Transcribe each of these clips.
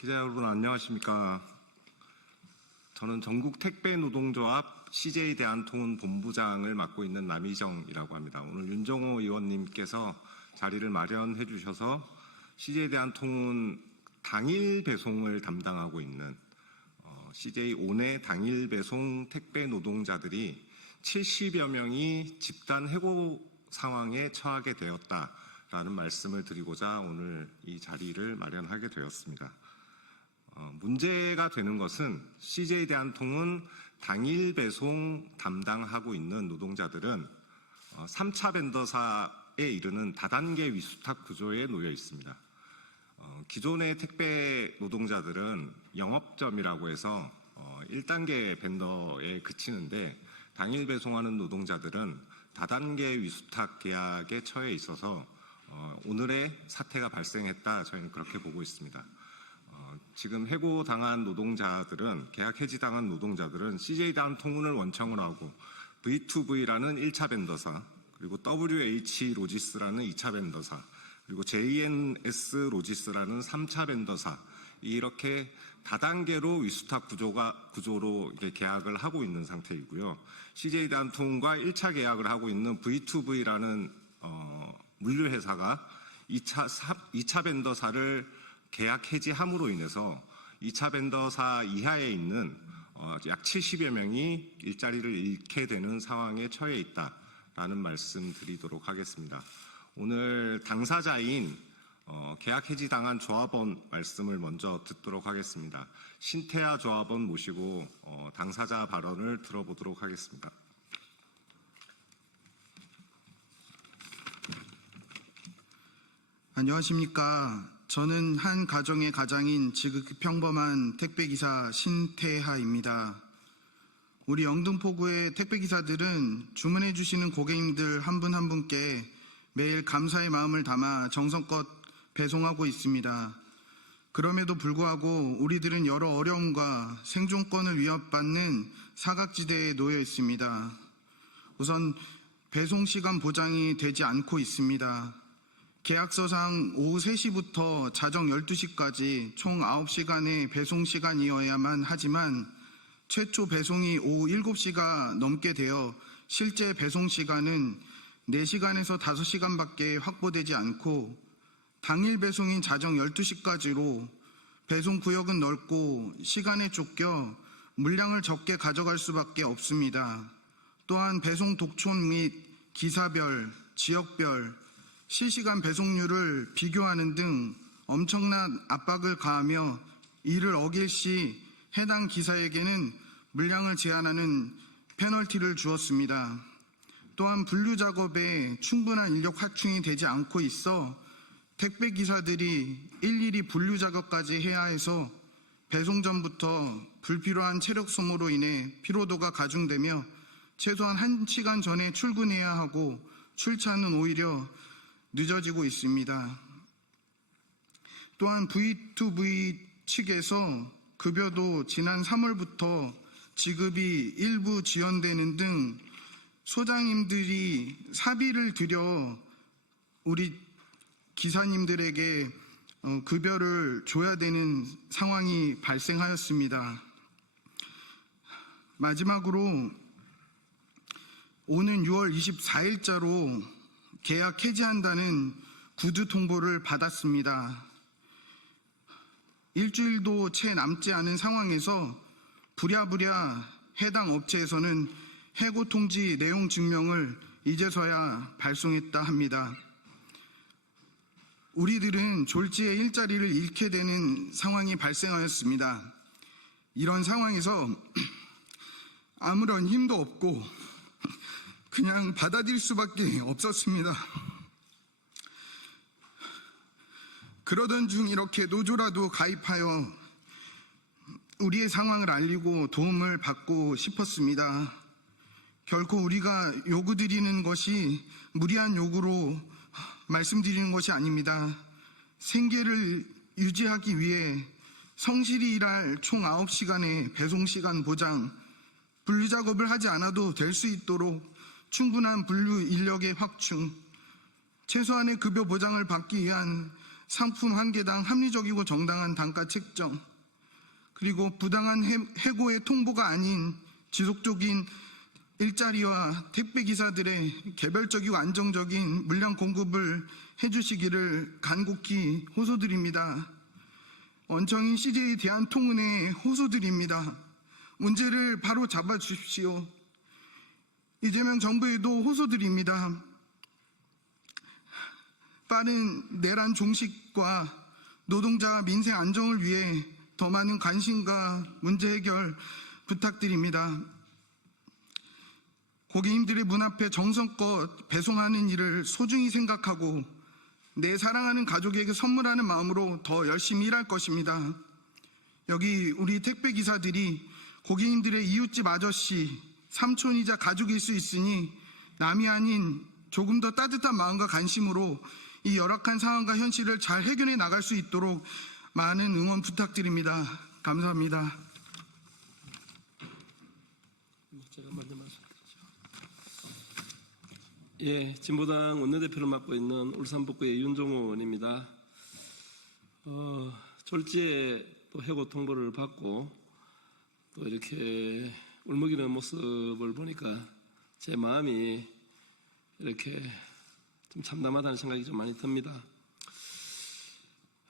기자 여러분 안녕하십니까. 저는 전국 택배노동조합 CJ 대한통운 본부장을 맡고 있는 남희정이라고 합니다. 오늘 윤정호 의원님께서 자리를 마련해 주셔서 CJ 대한통운 당일 배송을 담당하고 있는 CJ 온의 당일 배송 택배 노동자들이 70여 명이 집단 해고 상황에 처하게 되었다라는 말씀을 드리고자 오늘 이 자리를 마련하게 되었습니다. 문제가 되는 것은 CJ 대한통운 당일 배송 담당하고 있는 노동자들은 3차 벤더사에 이르는 다단계 위수탁 구조에 놓여 있습니다. 기존의 택배 노동자들은 영업점이라고 해서 1단계 벤더에 그치는데 당일 배송하는 노동자들은 다단계 위수탁 계약에 처해 있어서 오늘의 사태가 발생했다, 저희는 그렇게 보고 있습니다. 지금 해고당한 노동자들은, 계약 해지당한 노동자들은 CJ 대한통운을 원청을 하고 V2V라는 1차 벤더사, 그리고 WH 로지스라는 2차 벤더사, 그리고 JNS 로지스라는 3차 벤더사, 이렇게 다단계로 위수탁 구조로 이렇게 계약을 하고 있는 상태이고요. CJ 대한통운과 1차 계약을 하고 있는 V2V라는 물류회사가 2차 벤더사를 계약 해지함으로 인해서 2차 벤더사 이하에 있는 약 70여 명이 일자리를 잃게 되는 상황에 처해 있다라는 말씀 드리도록 하겠습니다. 오늘 당사자인 계약 해지당한 조합원 말씀을 먼저 듣도록 하겠습니다. 신태아 조합원 모시고 당사자 발언을 들어보도록 하겠습니다. 안녕하십니까. 저는 한 가정의 가장인 지극히 평범한 택배기사 신태하입니다. 우리 영등포구의 택배기사들은 주문해 주시는 고객님들 한 분 한 분께 매일 감사의 마음을 담아 정성껏 배송하고 있습니다. 그럼에도 불구하고 우리들은 여러 어려움과 생존권을 위협받는 사각지대에 놓여 있습니다. 우선 배송시간 보장이 되지 않고 있습니다. 계약서상 오후 3시부터 자정 12시까지 총 9시간의 배송시간이어야만 하지만 최초 배송이 오후 7시가 넘게 되어 실제 배송시간은 4시간에서 5시간밖에 확보되지 않고 당일 배송인 자정 12시까지로 배송 구역은 넓고 시간에 쫓겨 물량을 적게 가져갈 수밖에 없습니다. 또한 배송 독촉 및 기사별, 지역별, 실시간 배송률을 비교하는 등 엄청난 압박을 가하며 이를 어길 시 해당 기사에게는 물량을 제한하는 페널티를 주었습니다. 또한 분류 작업에 충분한 인력 확충이 되지 않고 있어 택배 기사들이 일일이 분류 작업까지 해야 해서 배송 전부터 불필요한 체력 소모로 인해 피로도가 가중되며 최소한 1시간 전에 출근해야 하고 출차는 오히려 늦어지고 있습니다. 또한 V2V 측에서 급여도 지난 3월부터 지급이 일부 지연되는 등 소장님들이 사비를 들여 우리 기사님들에게 급여를 줘야 되는 상황이 발생하였습니다. 마지막으로 오는 6월 24일자로 계약 해지한다는 구두 통보를 받았습니다. 일주일도 채 남지 않은 상황에서 부랴부랴 해당 업체에서는 해고 통지 내용 증명을 이제서야 발송했다 합니다. 우리들은 졸지에 일자리를 잃게 되는 상황이 발생하였습니다. 이런 상황에서 아무런 힘도 없고 그냥 받아들일 수밖에 없었습니다. 그러던 중 이렇게 노조라도 가입하여 우리의 상황을 알리고 도움을 받고 싶었습니다. 결코 우리가 요구드리는 것이 무리한 요구로 말씀드리는 것이 아닙니다. 생계를 유지하기 위해 성실히 일할 총 9시간의 배송시간 보장, 분류 작업을 하지 않아도 될 수 있도록 충분한 분류 인력의 확충, 최소한의 급여 보장을 받기 위한 상품 한 개당 합리적이고 정당한 단가 책정, 그리고 부당한 해고의 통보가 아닌 지속적인 일자리와 택배기사들의 개별적이고 안정적인 물량 공급을 해주시기를 간곡히 호소드립니다. 원청인 CJ 대한통운에 호소드립니다. 문제를 바로 잡아주십시오. 이재명 정부에도 호소드립니다. 빠른 내란 종식과 노동자 민생 안정을 위해 더 많은 관심과 문제 해결 부탁드립니다. 고객님들의 문 앞에 정성껏 배송하는 일을 소중히 생각하고 내 사랑하는 가족에게 선물하는 마음으로 더 열심히 일할 것입니다. 여기 우리 택배기사들이 고객님들의 이웃집 아저씨, 삼촌이자 가족일 수 있으니 남이 아닌 조금 더 따뜻한 마음과 관심으로 이 열악한 상황과 현실을 잘 해결해 나갈 수 있도록 많은 응원 부탁드립니다. 감사합니다. 제가 먼저 말씀드리죠. 예, 진보당 원내대표를 맡고 있는 울산 북구의 윤종호 의원입니다. 졸지에 또 해고 통보를 받고 또 이렇게 울먹이는 모습을 보니까 제 마음이 이렇게 좀 참담하다는 생각이 좀 많이 듭니다.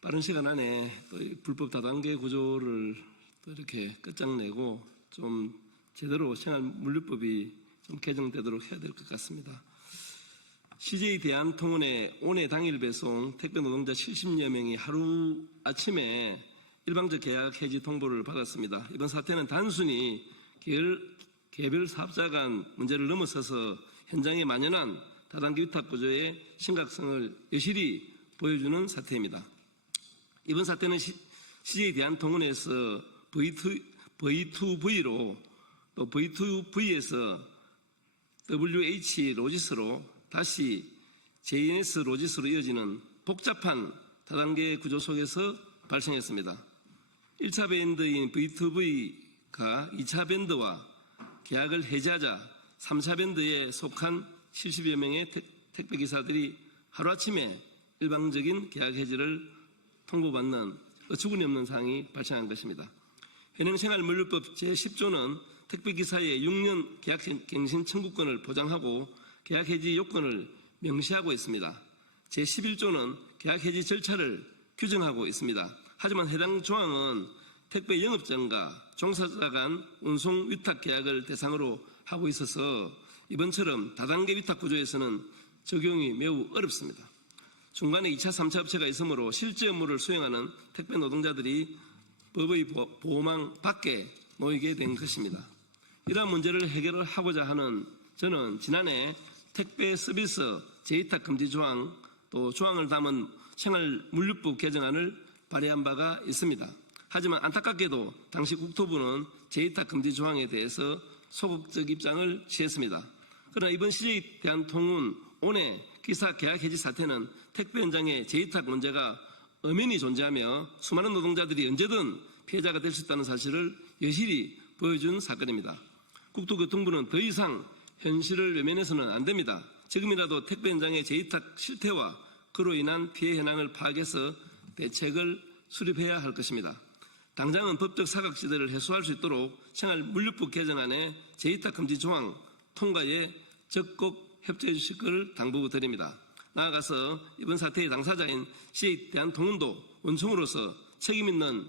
빠른 시간 안에 또 불법 다단계 구조를 또 이렇게 끝장내고 좀 제대로 생활물류법이 좀 개정되도록 해야 될 것 같습니다. CJ 대한통운의 오내 당일 배송 택배 노동자 70여 명이 하루 아침에 일방적 계약 해지 통보를 받았습니다. 이번 사태는 단순히 개별 사업자 간 문제를 넘어서서 현장에 만연한 다단계 위탁 구조의 심각성을 여실히 보여주는 사태입니다. 이번 사태는 CJ 대한통운에서 V2V로 또 V2V에서 WH 로지스로 다시 JNS 로지스로 이어지는 복잡한 다단계 구조 속에서 발생했습니다. 1차 밴드인 V2V가 2차 밴드와 계약을 해지하자 3차 밴드에 속한 70여 명의 택배기사들이 하루아침에 일방적인 계약 해지를 통보받는 어처구니 없는 상황이 발생한 것입니다. 현행생활물류법 제10조는 택배기사의 6년 계약갱신 청구권을 보장하고 계약해지 요건을 명시하고 있습니다. 제11조는 계약해지 절차를 규정하고 있습니다. 하지만 해당 조항은 택배 영업장과 종사자 간 운송 위탁 계약을 대상으로 하고 있어서 이번처럼 다단계 위탁 구조에서는 적용이 매우 어렵습니다. 중간에 2차, 3차 업체가 있으므로 실제 업무를 수행하는 택배 노동자들이 법의 보호망 밖에 놓이게 된 것입니다. 이러한 문제를 해결하고자 하는 저는 지난해 택배 서비스 재위탁 금지 조항 또 조항을 담은 생활물류법 개정안을 발의한 바가 있습니다. 하지만 안타깝게도 당시 국토부는 재위탁 금지 조항에 대해서 소극적 입장을 취했습니다. 그러나 이번 CJ 대한통운 오내 기사 계약 해지 사태는 택배 현장의 재위탁 문제가 엄연히 존재하며 수많은 노동자들이 언제든 피해자가 될 수 있다는 사실을 여실히 보여준 사건입니다. 국토교통부는 더 이상 현실을 외면해서는 안 됩니다. 지금이라도 택배 현장의 재위탁 실태와 그로 인한 피해 현황을 파악해서 대책을 수립해야 할 것입니다. 당장은 법적 사각지대를 해소할 수 있도록 생활물류법 개정안의 재위탁 금지 조항 통과에 적극 협조해 주실 것을 당부드립니다. 나아가서 이번 사태의 당사자인 CJ 대한통운도 원청으로서 책임 있는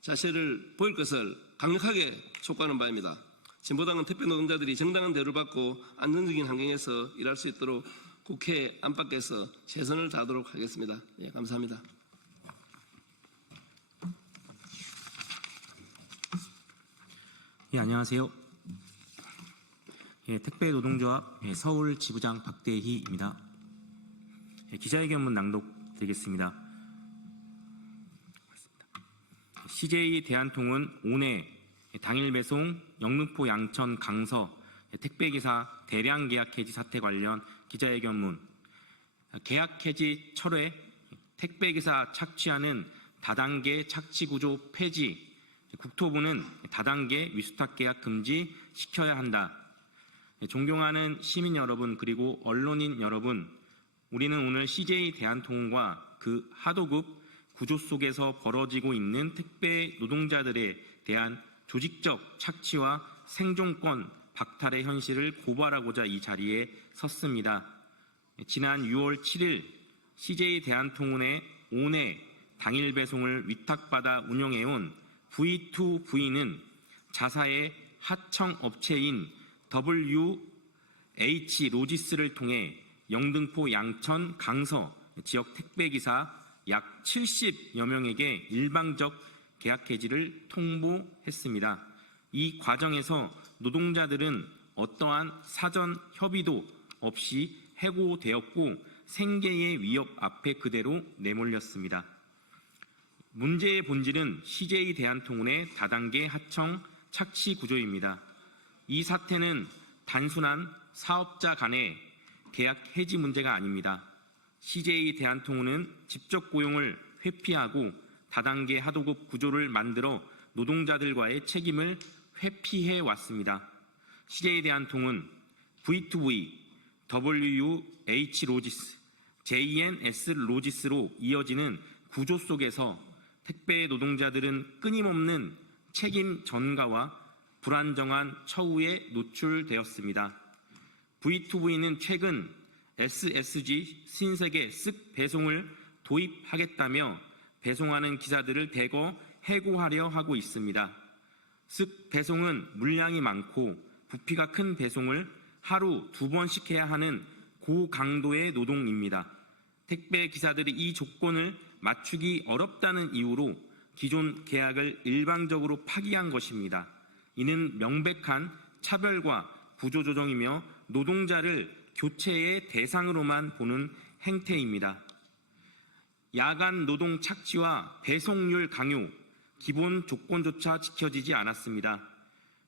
자세를 보일 것을 강력하게 촉구하는 바입니다. 진보당은 택배 노동자들이 정당한 대우를 받고 안정적인 환경에서 일할 수 있도록 국회 안팎에서 최선을 다하도록 하겠습니다. 예, 감사합니다. 예, 안녕하세요. 예, 택배노동조합 서울 지부장 박대희입니다. 예, 기자회견문 낭독드리겠습니다. CJ 대한통운 오내 당일 배송 영등포 양천 강서 택배기사 대량 계약 해지 사태 관련 기자회견문. 계약 해지 철회 택배기사 착취하는 다단계 착취구조 폐지. 국토부는 다단계 위수탁 계약 금지 시켜야 한다. 존경하는 시민 여러분 그리고 언론인 여러분, 우리는 오늘 CJ 대한통운과 그 하도급 구조 속에서 벌어지고 있는 택배 노동자들에 대한 조직적 착취와 생존권 박탈의 현실을 고발하고자 이 자리에 섰습니다. 지난 6월 7일 CJ 대한통운의 온해 당일 배송을 위탁받아 운영해온 V2V는 자사의 하청 업체인 WH 로지스를 통해 영등포, 양천, 강서 지역 택배기사 약 70여 명에게 일방적 계약 해지를 통보했습니다. 이 과정에서 노동자들은 어떠한 사전 협의도 없이 해고되었고 생계의 위협 앞에 그대로 내몰렸습니다. 문제의 본질은 CJ 대한통운의 다단계 하청 착취 구조입니다. 이 사태는 단순한 사업자 간의 계약 해지 문제가 아닙니다. CJ 대한통운은 직접 고용을 회피하고 다단계 하도급 구조를 만들어 노동자들과의 책임을 회피해 왔습니다. CJ 대한통운, V2V, WH 로지스, JNS 로지스로 이어지는 구조 속에서 택배 노동자들은 끊임없는 책임 전가와 불안정한 처우에 노출되었습니다. V2V는 최근 SSG 신세계 쓱 배송을 도입하겠다며 배송하는 기사들을 대거 해고하려 하고 있습니다. 쓱 배송은 물량이 많고 부피가 큰 배송을 하루 2번씩 해야 하는 고강도의 노동입니다. 택배 기사들이 이 조건을 맞추기 어렵다는 이유로 기존 계약을 일방적으로 파기한 것입니다. 이는 명백한 차별과 구조조정이며 노동자를 교체의 대상으로만 보는 행태입니다. 야간 노동 착취와 배송률 강요, 기본 조건조차 지켜지지 않았습니다.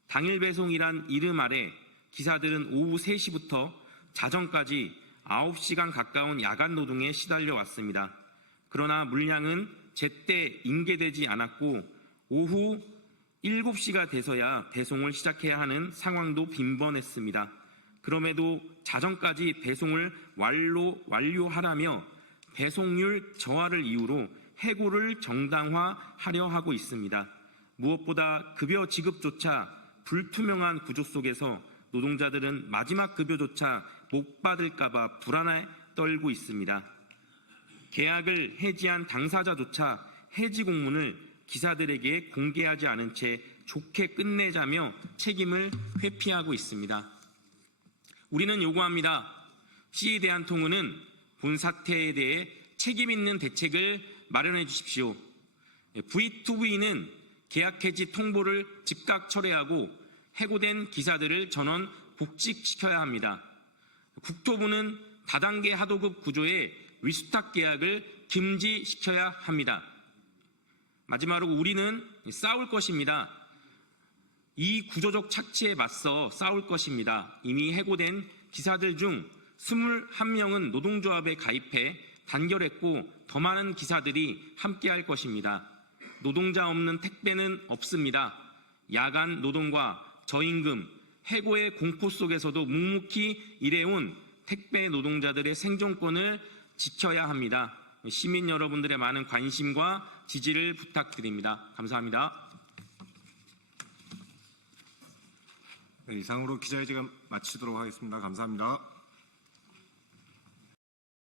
당일 배송이란 이름 아래 기사들은 오후 3시부터 자정까지 9시간 가까운 야간 노동에 시달려 왔습니다. 그러나 물량은 제때 인계되지 않았고 오후 7시가 돼서야 배송을 시작해야 하는 상황도 빈번했습니다. 그럼에도 자정까지 배송을 완료하라며 배송률 저하를 이유로 해고를 정당화하려 하고 있습니다. 무엇보다 급여 지급조차 불투명한 구조 속에서 노동자들은 마지막 급여조차 못 받을까봐 불안에 떨고 있습니다. 계약을 해지한 당사자조차 해지 공문을 기사들에게 공개하지 않은 채 좋게 끝내자며 책임을 회피하고 있습니다. 우리는 요구합니다. CJ 대한통운은 본 사태에 대해 책임 있는 대책을 마련해 주십시오. V2V는 계약 해지 통보를 즉각 철회하고 해고된 기사들을 전원 복직시켜야 합니다. 국토부는 다단계 하도급 구조의 위수탁 계약을 금지시켜야 합니다. 마지막으로 우리는 싸울 것입니다. 이 구조적 착취에 맞서 싸울 것입니다. 이미 해고된 기사들 중 21명은 노동조합에 가입해 단결했고 더 많은 기사들이 함께할 것입니다. 노동자 없는 택배는 없습니다. 야간 노동과 저임금, 해고의 공포 속에서도 묵묵히 일해온 택배 노동자들의 생존권을 지켜야 합니다. 시민 여러분들의 많은 관심과 지지를 부탁드립니다. 감사합니다. 네, 이상으로 기자회견 마치도록 하겠습니다. 감사합니다.